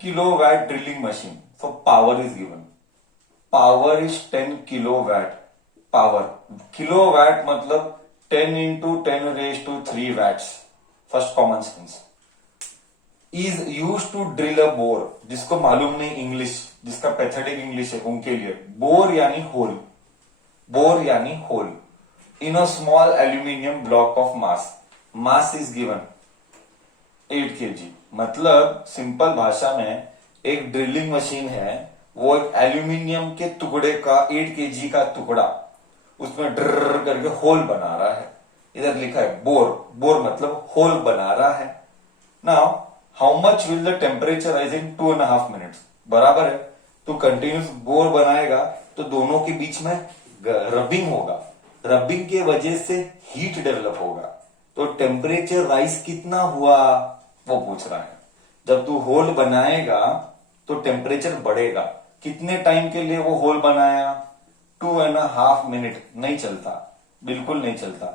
kilowatt drilling machine. So power is given. Power is 10 kilowatt. Power. Kilowatt मतलब 10 into 10 raised to 3 watts. First common sense. Is used to drill a bore. जिसको मालूम नहीं English, जिसका pathetic English है उनके लिए bore यानी hole. Bore यानी hole in a small aluminium block of mass. Mass is given 8 kg. मतलब सिंपल भाषा में एक ड्रिलिंग मशीन है, वो एक एल्यूमिनियम के टुकड़े का 8 kg का टुकड़ा उसमें ड्र करके होल बना रहा है. इधर लिखा है बोर. बोर मतलब होल बना रहा है. Now how much will the temperature rise in 2.5 minutes. बराबर है. तो कंटिन्यूस बोर बनाएगा तो दोनों के बीच में रबिंग होगा. रबिंग के वजह से हीट डेवलप होगा. तो टेम्परेचर राइज कितना हुआ वो पूछ रहा है. जब तू होल बनाएगा तो टेम्परेचर बढ़ेगा. कितने टाइम के लिए वो होल बनाया? 2.5 minute. नहीं चलता, बिल्कुल नहीं चलता.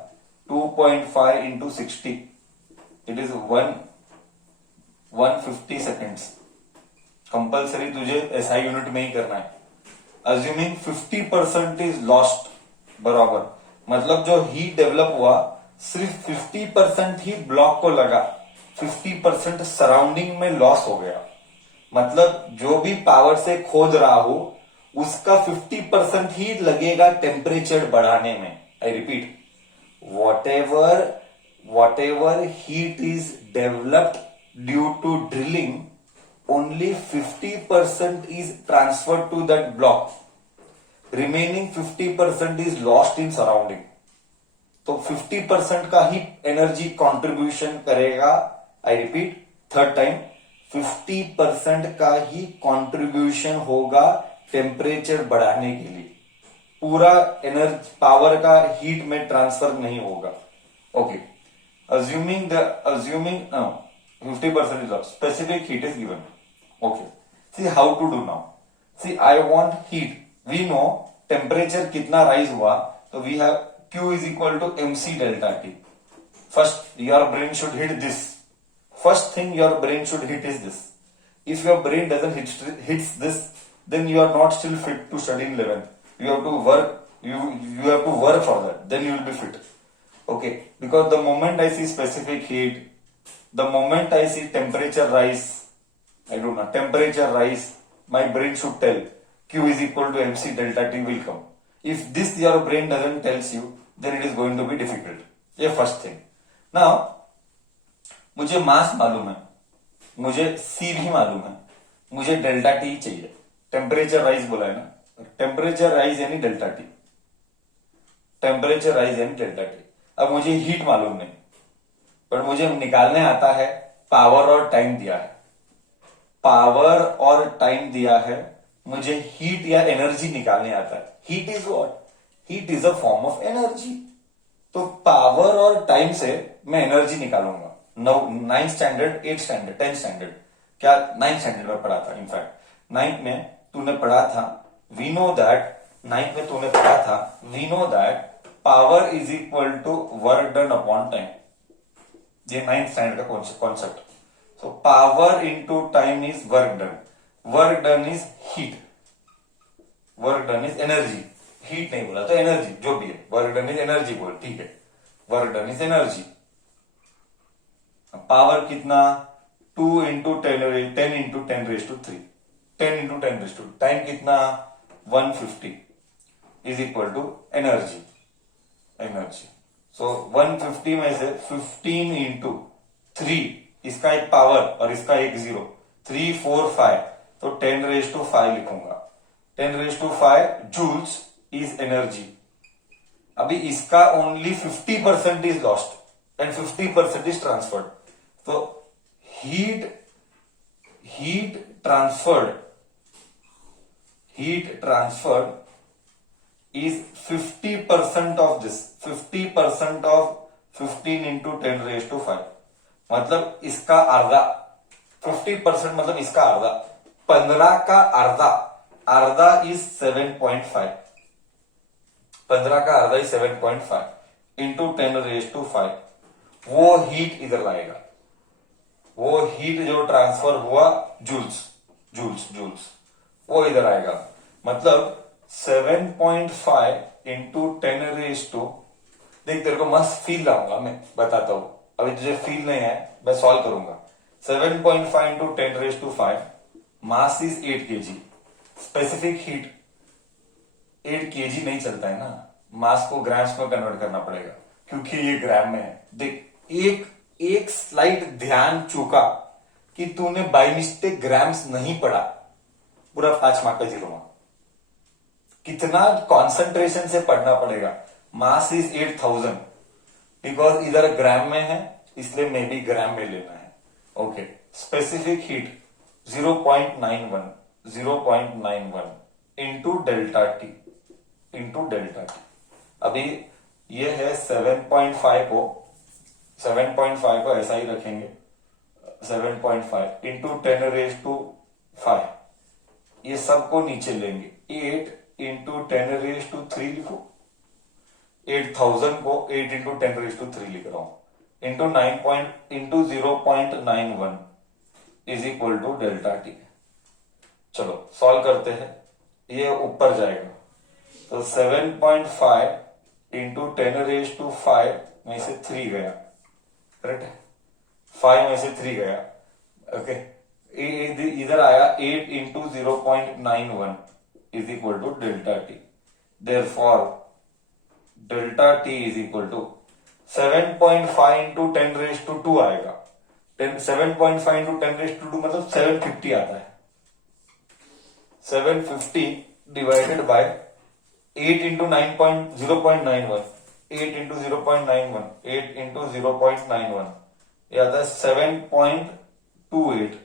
2.5 into 60 it is 150 seconds. Compulsory तुझे एसआई यूनिट में ही करना है. Assuming 50% is lost. बराबर मतलब जो हीट डेवलप हुआ सिर्फ 50% ही ब्लॉक को लगा, 50% सराउंडिंग में लॉस हो गया. मतलब जो भी पावर से खोद रहा हो उसका 50% ही लगेगा टेम्परेचर बढ़ाने में. I repeat, whatever heat is developed due to drilling, only 50% is transferred to that block. Remaining 50% is lost in surrounding. तो 50% का ही एनर्जी कंट्रीब्यूशन करेगा. आई रिपीट थर्ड टाइम, 50% का ही कंट्रीब्यूशन होगा टेम्परेचर बढ़ाने के लिए. पूरा एनर्जी पावर का हीट में ट्रांसफर नहीं होगा. Okay, assuming 50% is lost. Specific heat is given. Okay, see how to do now. See, I want heat. We know temperature कितना राइज हुआ, तो we have Q is equal to mc delta T. First, your brain should hit this. First thing your brain should hit is this. If your brain doesn't hits this, then you are not still fit to study in 11th. You have to work. You have to work for that. Then you will be fit. Okay, because the moment I see specific heat, the moment I see temperature rise, I don't know, temperature rise, my brain should tell Q is equal to mc delta T will come. If this your brain doesn't tells you, then it is going to be difficult. ये first thing. Now, मुझे मास मालूम है, मुझे C भी मालूम है, मुझे delta T चाहिए. टेम्परेचर राइज बोला है ना, टेम्परेचर राइज यानी डेल्टा टी. टेम्परेचर राइज यानी डेल्टा टी. अब मुझे हीट मालूम नहीं, पर मुझे निकालने आता है. पावर और टाइम दिया है, पावर और टाइम दिया है, मुझे हीट या एनर्जी निकालने आता है. Heat is what? Heat is a form of energy. तो पावर और टाइम से मैं एनर्जी निकालूंगा. 9th standard, 8th standard, 10th standard, क्या 9th स्टैंडर्ड में पढ़ा था. इनफैक्ट 9th में तूने पढ़ा था. वी नो दैट 9th में तूने पढ़ा था. We know that power is equal to work done upon time. ये 9th स्टैंडर्ड का concept. So power into time is work done. Work done is heat. Work done is energy. Heat नहीं बोला तो energy जो भी है. Work done is energy बोल, ठीक है. Work done is energy. Power कितना? 2 into 10 into 10 raised to 3. 10 into 10 raised to. Time कितना? 150 is equal to energy. Energy. So 150 में से 15 into 3, इसका एक पावर और इसका एक 0. 3, 4, 5, तो 10 raised to 5 लिखूंगा. 10 raised to 5 joules is energy. अभी इसका only 50% is lost and 50% is transferred. तो heat transferred is 50% of this. 50% of 15 into 10 raised to 5. मतलब इसका आधा. 50% मतलब इसका आधा. 15 का आधा इज 7.5. 15 का आधा इज 7.5 इंटू 10 रेज टू 5. वो हीट इधर लाएगा. वो हीट जो ट्रांसफर हुआ जूल्स, जूल्स वो इधर आएगा। मतलब 7.5 इंटू 10 रेज टू, देख तेरे को मस्त फील लाऊंगा, मैं बताता हूं, अभी तुझे फील नहीं है, मैं सॉल्व करूंगा। 7.5 into 10 raise to 5, mass is 8 kg, specific heat 8 kg नहीं चलता है ना, मास को ग्राम्स में कन्वर्ट करना पड़ेगा क्योंकि ये ग्राम में है। देख एक स्लाइड ध्यान चूका कि तूने बाय मिस्टेक ग्राम्स नहीं पढ़ा, पूरा 5 मार्क का 0 मार्क। कितना कंसंट्रेशन से पढ़ना पड़ेगा। मास इज 8000, बिकॉज इधर ग्राम में है इसलिए मे बी ग्राम में लेना है। Okay, specific heat 0.91 into delta T, अभी ये है 7.5 को ऐसा ही रखेंगे, 7.5 इंटू 10 रेज टू 5, ये सबको नीचे लेंगे। 8 इंटू 10 रेज टू 3 लिखो, 8000 को 8 इंटू 10 रेज टू 3 लिख रहा हूं, into 0.91 is equal to delta T. चलो सॉल्व करते हैं, ये ऊपर जाएगा तो 7.5 इंटू 10 रेज टू 5 में से 3 गया, करेक्ट है, 5 में से 3 गया। ओके, इधर आया 8 into 0.91 is equal to delta T. Therefore delta T is equal to 7.5 into 10 raise to 2 आएगा। 7.5 इंटू 10 रेज टू 2 मतलब 750 आता है। 750 divided by 8 into 0.91, 8 into 0.91, 8 into 0.91, ये आता है 7.28।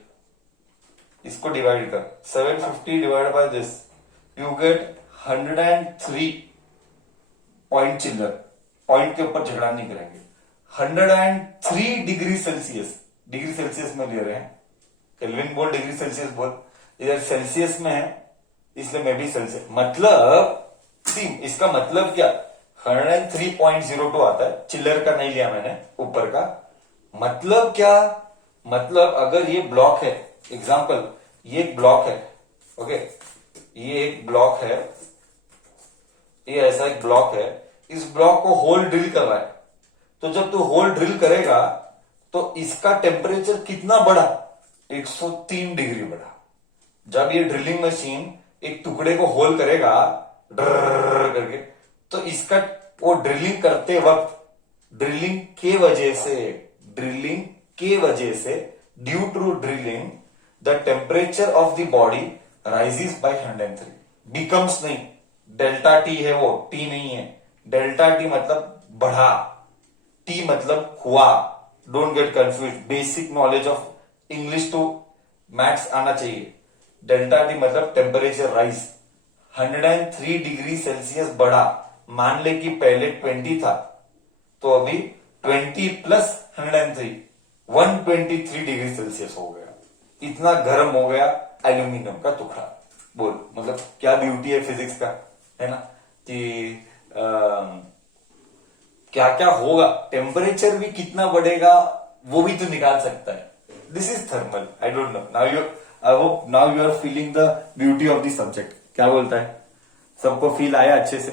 इसको डिवाइड कर, 750 divide by this, you get 103 point चिल्लर। पॉइंट के ऊपर झगड़ा नहीं करेंगे। 103 डिग्री सेल्सियस में ले रहे हैं। केल्विन बोल, डिग्री सेल्सियस बोल, इधर सेल्सियस में है इसलिए मैं भी सेल्सियस, मतलब इसका मतलब क्या, 103.02 आता है, चिल्लर का नहीं लिया मैंने, ऊपर का। मतलब क्या, मतलब अगर ये ब्लॉक है, एग्जांपल ये एक ब्लॉक है, ओके, ये एक ब्लॉक है, ये ऐसा एक ब्लॉक है, इस ब्लॉक को होल ड्रिल कर रहा है, तो जब तू होल ड्रिल करेगा तो इसका टेम्परेचर कितना बढ़ा, 103 डिग्री बढ़ा। जब ये ड्रिलिंग मशीन एक टुकड़े को होल करेगा ड्रर करके, तो इसका वो ड्रिलिंग करते वक्त ड्रिलिंग के वजह से due to drilling the temperature of the body rises by 103, becomes नहीं, डेल्टा टी है वो, टी नहीं है। डेल्टा टी मतलब बढ़ा, टी मतलब हुआ। Don't get confuse, basic knowledge of English to maths आना चाहिए। डेल्टा टी मतलब टेम्परेचर राइज, 103 डिग्री सेल्सियस बढ़ा। मान ले कि पहले 20 था तो अभी 20 प्लस 103, 123 डिग्री सेल्सियस हो गया। इतना गर्म हो गया एल्यूमिनियम का टुकड़ा। बोल, मतलब क्या ब्यूटी है फिजिक्स का, है ना, कि क्या क्या होगा, टेम्परेचर भी कितना बढ़ेगा वो भी तो निकाल सकता है। This is thermal. I don't know, I hope now you are feeling the beauty of the subject. क्या बोलता है, सबको फील आया अच्छे से?